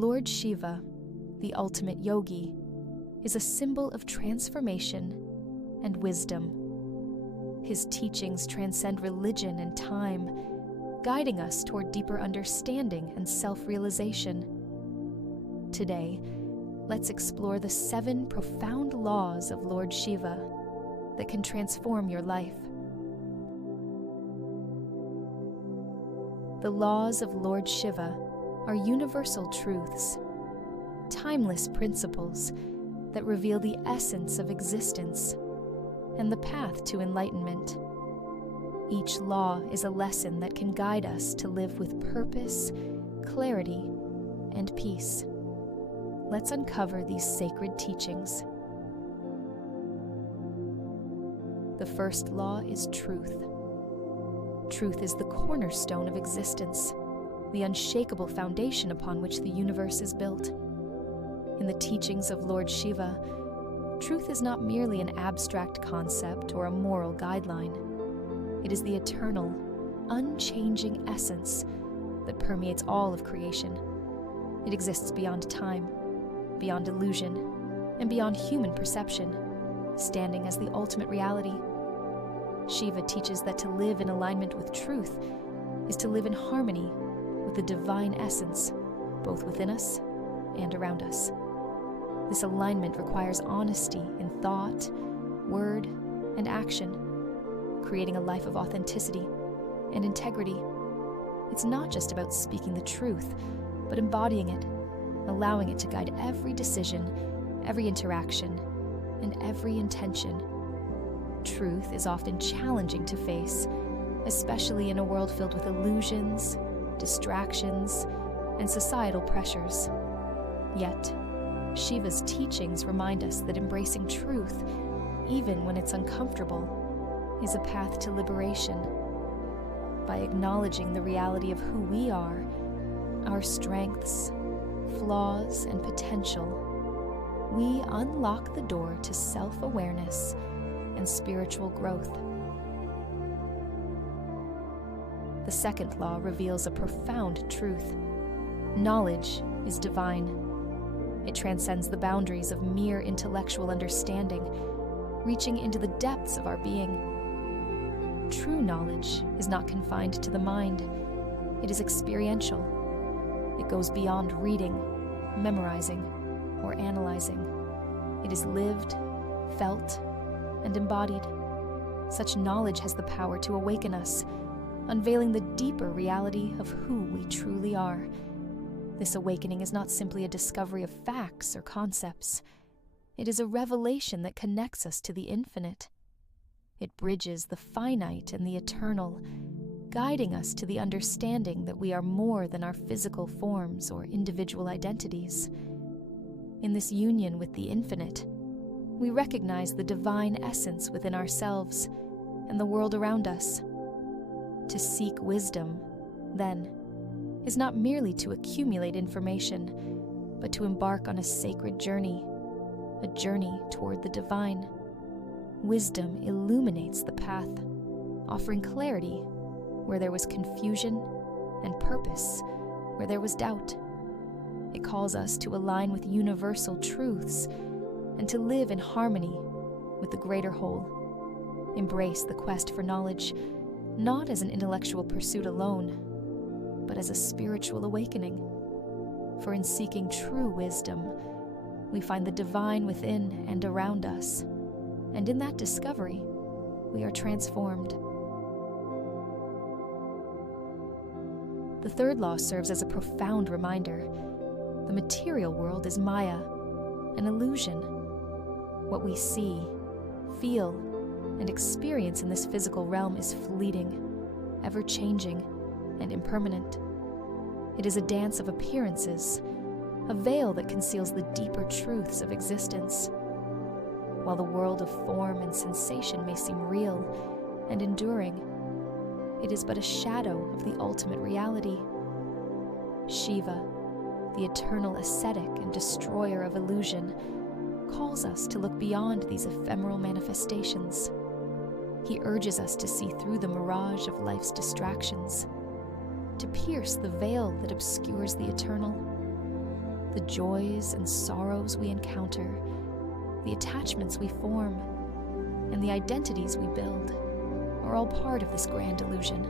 Lord Shiva, the ultimate yogi, is a symbol of transformation and wisdom. His teachings transcend religion and time, guiding us toward deeper understanding and self-realization. Today, let's explore the 7 profound laws of Lord Shiva that can transform your life. The laws of Lord Shiva are universal truths, timeless principles that reveal the essence of existence and the path to enlightenment. Each law is a lesson that can guide us to live with purpose, clarity, and peace. Let's uncover these sacred teachings. The first law is truth. Truth is the cornerstone of existence, the unshakable foundation upon which the universe is built. In the teachings of Lord Shiva, truth is not merely an abstract concept or a moral guideline. It is the eternal, unchanging essence that permeates all of creation. It exists beyond time, beyond illusion, and beyond human perception, standing as the ultimate reality. Shiva teaches that to live in alignment with truth is to live in harmony with the divine essence, both within us and around us. This alignment requires honesty in thought, word, and action, creating a life of authenticity and integrity. It's not just about speaking the truth, but embodying it, allowing it to guide every decision, every interaction, and every intention. Truth is often challenging to face, especially in a world filled with illusions, distractions, and societal pressures. Yet, Shiva's teachings remind us that embracing truth, even when it's uncomfortable, is a path to liberation. By acknowledging the reality of who we are, our strengths, flaws, and potential, we unlock the door to self-awareness and spiritual growth. The second law reveals a profound truth. Knowledge is divine. It transcends the boundaries of mere intellectual understanding, reaching into the depths of our being. True knowledge is not confined to the mind. It is experiential. It goes beyond reading, memorizing, or analyzing. It is lived, felt, and embodied. Such knowledge has the power to awaken us, unveiling the deeper reality of who we truly are. This awakening is not simply a discovery of facts or concepts. It is a revelation that connects us to the infinite. It bridges the finite and the eternal, guiding us to the understanding that we are more than our physical forms or individual identities. In this union with the infinite, we recognize the divine essence within ourselves and the world around us. To seek wisdom, then, is not merely to accumulate information, but to embark on a sacred journey, a journey toward the divine. Wisdom illuminates the path, offering clarity where there was confusion and purpose where there was doubt. It calls us to align with universal truths and to live in harmony with the greater whole. Embrace the quest for knowledge, not as an intellectual pursuit alone, but as a spiritual awakening. For in seeking true wisdom, we find the divine within and around us, and in that discovery, we are transformed. The third law serves as a profound reminder. The material world is Maya, an illusion. What we see, feel, and experience in this physical realm is fleeting, ever-changing, and impermanent. It is a dance of appearances, a veil that conceals the deeper truths of existence. While the world of form and sensation may seem real and enduring, it is but a shadow of the ultimate reality. Shiva, the eternal ascetic and destroyer of illusion, calls us to look beyond these ephemeral manifestations. He urges us to see through the mirage of life's distractions, to pierce the veil that obscures the eternal. the joys and sorrows we encounter, the attachments we form, and the identities we build are all part of this grand illusion.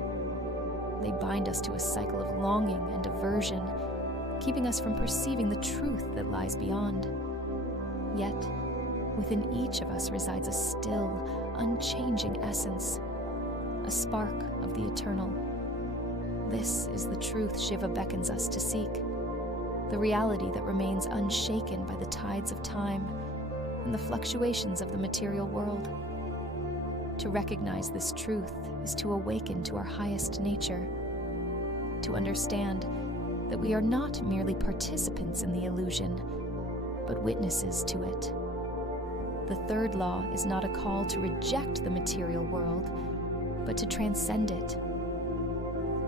They bind us to a cycle of longing and aversion, keeping us from perceiving the truth that lies beyond. Yet, within each of us resides a still, unchanging essence, a spark of the eternal. This is the truth Shiva beckons us to seek, the reality that remains unshaken by the tides of time and the fluctuations of the material world. To recognize this truth is to awaken to our highest nature, to understand that we are not merely participants in the illusion, but witnesses to it. The third law is not a call to reject the material world, but to transcend it.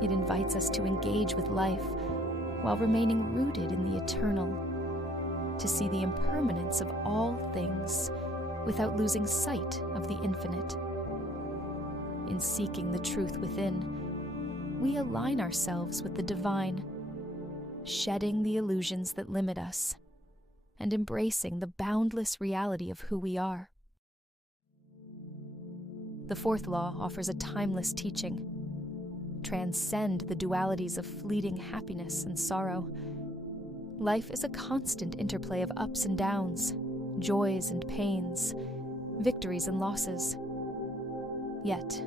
It invites us to engage with life while remaining rooted in the eternal, to see the impermanence of all things without losing sight of the infinite. In seeking the truth within, we align ourselves with the divine, shedding the illusions that limit us and embracing the boundless reality of who we are. The fourth law offers a timeless teaching. Transcend the dualities of fleeting happiness and sorrow. Life is a constant interplay of ups and downs, joys and pains, victories and losses. Yet,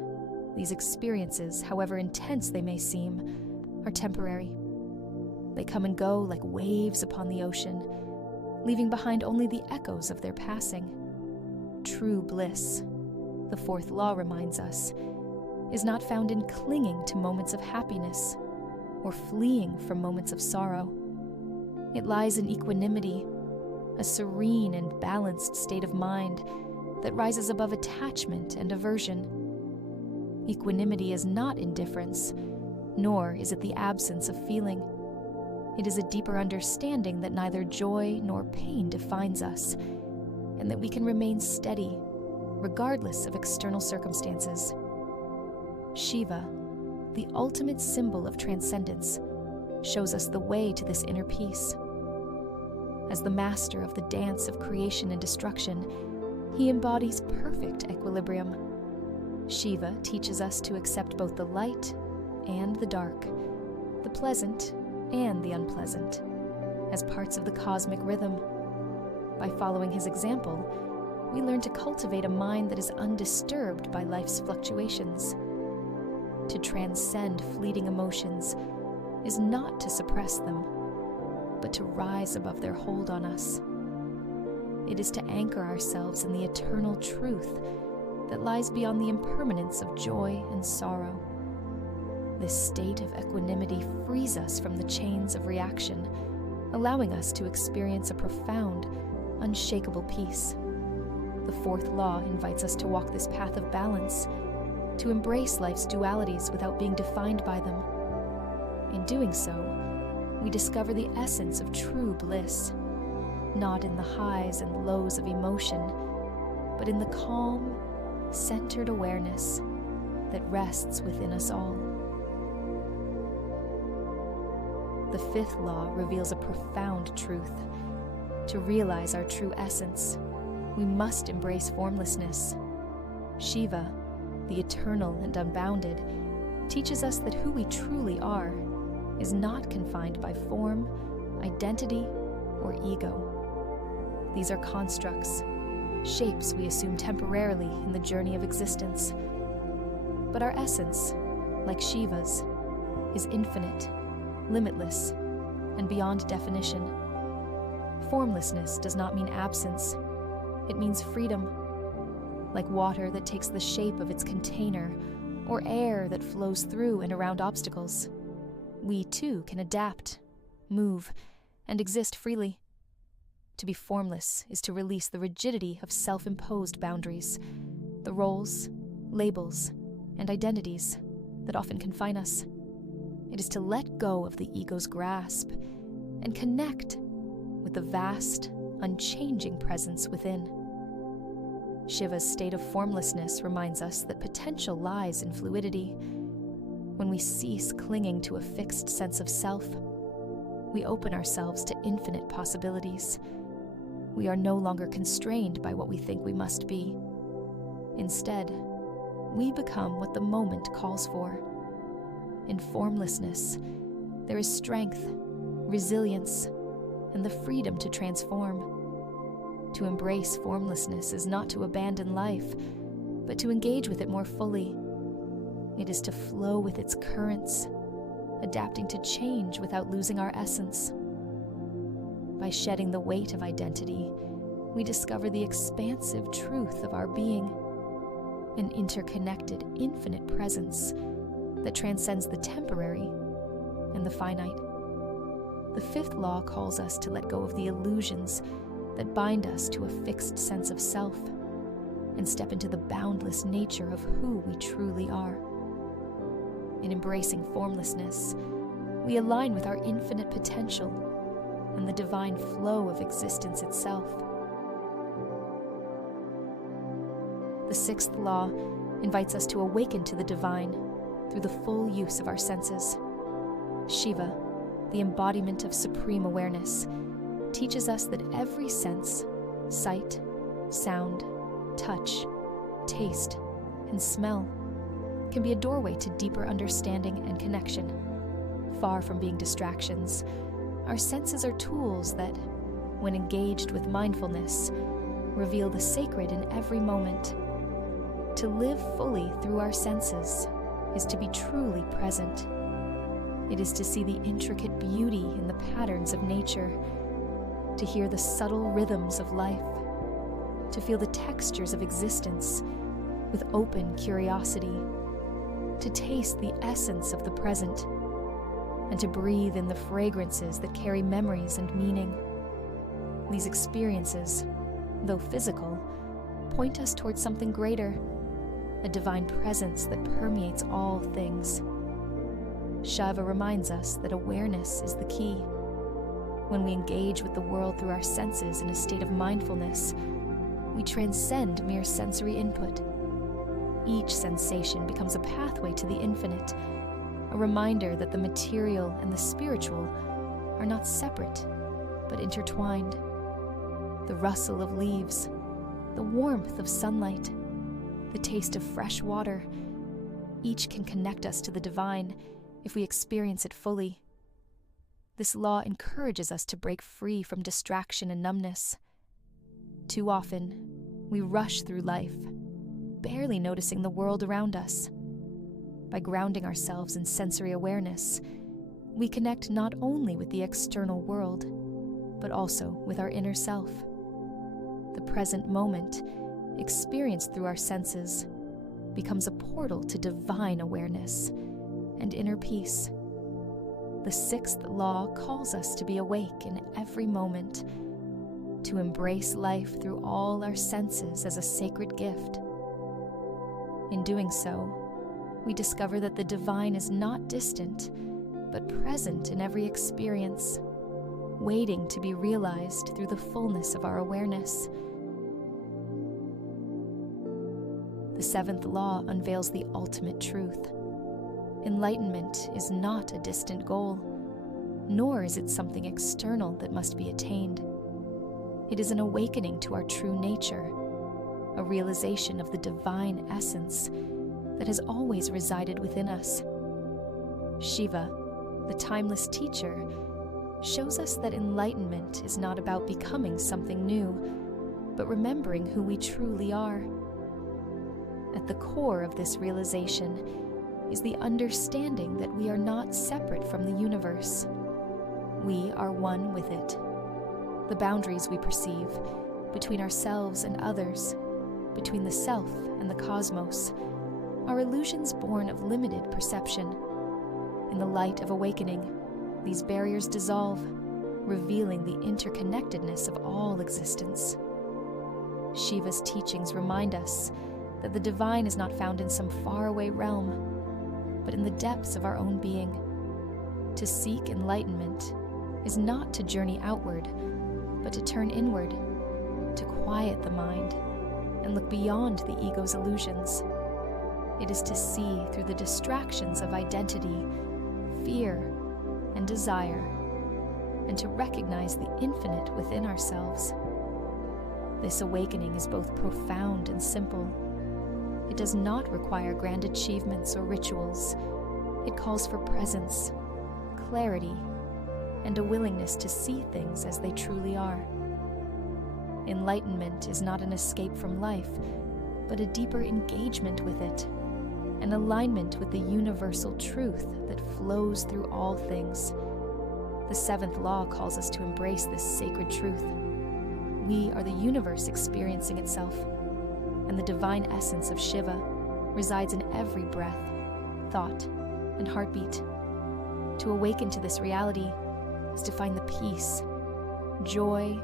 these experiences, however intense they may seem, are temporary. They come and go like waves upon the ocean, leaving behind only the echoes of their passing. True bliss, the fourth law reminds us, is not found in clinging to moments of happiness or fleeing from moments of sorrow. It lies in equanimity, a serene and balanced state of mind that rises above attachment and aversion. Equanimity is not indifference, nor is it the absence of feeling. It is a deeper understanding that neither joy nor pain defines us, and that we can remain steady, regardless of external circumstances. Shiva, the ultimate symbol of transcendence, shows us the way to this inner peace. As the master of the dance of creation and destruction, he embodies perfect equilibrium. Shiva teaches us to accept both the light and the dark, the pleasant and the unpleasant, as parts of the cosmic rhythm. By following his example, we learn to cultivate a mind that is undisturbed by life's fluctuations. To transcend fleeting emotions is not to suppress them, but to rise above their hold on us. It is to anchor ourselves in the eternal truth that lies beyond the impermanence of joy and sorrow. This state of equanimity frees us from the chains of reaction, allowing us to experience a profound, unshakable peace. The fourth law invites us to walk this path of balance, to embrace life's dualities without being defined by them. In doing so, we discover the essence of true bliss, not in the highs and lows of emotion, but in the calm, centered awareness that rests within us all. The fifth law reveals a profound truth. To realize our true essence, we must embrace formlessness. Shiva, the eternal and unbounded, teaches us that who we truly are is not confined by form, identity, or ego. These are constructs, shapes we assume temporarily in the journey of existence. But our essence, like Shiva's, is infinite, limitless, and beyond definition. Formlessness does not mean absence. It means freedom. Like water that takes the shape of its container, or air that flows through and around obstacles, we too can adapt, move, and exist freely. To be formless is to release the rigidity of self-imposed boundaries, the roles, labels, and identities that often confine us. It is to let go of the ego's grasp and connect with the vast, unchanging presence within. Shiva's state of formlessness reminds us that potential lies in fluidity. When we cease clinging to a fixed sense of self, we open ourselves to infinite possibilities. We are no longer constrained by what we think we must be. Instead, we become what the moment calls for. In formlessness, there is strength, resilience, and the freedom to transform. To embrace formlessness is not to abandon life, but to engage with it more fully. It is to flow with its currents, adapting to change without losing our essence. By shedding the weight of identity, we discover the expansive truth of our being, an interconnected, infinite presence that transcends the temporary and the finite. The fifth law calls us to let go of the illusions that bind us to a fixed sense of self and step into the boundless nature of who we truly are. In embracing formlessness, we align with our infinite potential and the divine flow of existence itself. The sixth law invites us to awaken to the divine through the full use of our senses. Shiva, the embodiment of supreme awareness, teaches us that every sense, sight, sound, touch, taste, and smell, can be a doorway to deeper understanding and connection. Far from being distractions, our senses are tools that, when engaged with mindfulness, reveal the sacred in every moment. To live fully through our senses is to be truly present. It is to see the intricate beauty in the patterns of nature, to hear the subtle rhythms of life, to feel the textures of existence with open curiosity, to taste the essence of the present, and to breathe in the fragrances that carry memories and meaning. These experiences, though physical, point us towards something greater, a divine presence that permeates all things. Shiva reminds us that awareness is the key. When we engage with the world through our senses in a state of mindfulness, we transcend mere sensory input. Each sensation becomes a pathway to the infinite, a reminder that the material and the spiritual are not separate, but intertwined. The rustle of leaves, the warmth of sunlight, the taste of fresh water, each can connect us to the divine if we experience it fully. This law encourages us to break free from distraction and numbness. Too often, we rush through life, barely noticing the world around us. By grounding ourselves in sensory awareness, we connect not only with the external world, but also with our inner self. The present moment, experienced through our senses, becomes a portal to divine awareness and inner peace. The sixth law calls us to be awake in every moment, to embrace life through all our senses as a sacred gift. In doing so, we discover that the divine is not distant, but present in every experience, waiting to be realized through the fullness of our awareness. The seventh law unveils the ultimate truth. Enlightenment is not a distant goal, nor is it something external that must be attained. It is an awakening to our true nature, a realization of the divine essence that has always resided within us. Shiva, the timeless teacher, shows us that enlightenment is not about becoming something new, but remembering who we truly are. At the core of this realization is the understanding that we are not separate from the universe. We are one with it. The boundaries we perceive between ourselves and others, between the self and the cosmos, are illusions born of limited perception. In the light of awakening, these barriers dissolve, revealing the interconnectedness of all existence. Shiva's teachings remind us that the divine is not found in some faraway realm, but in the depths of our own being. To seek enlightenment is not to journey outward, but to turn inward, to quiet the mind and look beyond the ego's illusions. It is to see through the distractions of identity, fear, and desire, and to recognize the infinite within ourselves. This awakening is both profound and simple. It does not require grand achievements or rituals. It calls for presence, clarity, and a willingness to see things as they truly are. Enlightenment is not an escape from life, but a deeper engagement with it, an alignment with the universal truth that flows through all things. The seventh law calls us to embrace this sacred truth. We are the universe experiencing itself, and the divine essence of Shiva resides in every breath, thought, and heartbeat. To awaken to this reality is to find the peace, joy,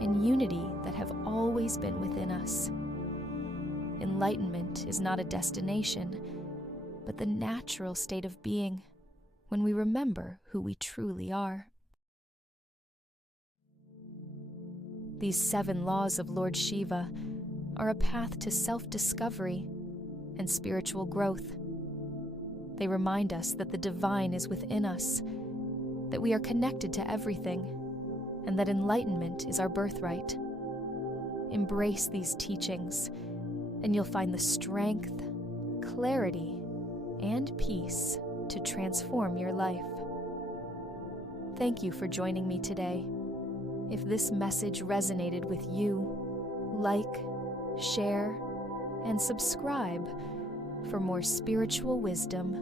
and unity that have always been within us. Enlightenment is not a destination, but the natural state of being when we remember who we truly are. These 7 laws of Lord Shiva are a path to self-discovery and spiritual growth. They remind us that the divine is within us, that we are connected to everything, and that enlightenment is our birthright. Embrace these teachings, and you'll find the strength, clarity, and peace to transform your life. Thank you for joining me today. If this message resonated with you, like, share, and subscribe for more spiritual wisdom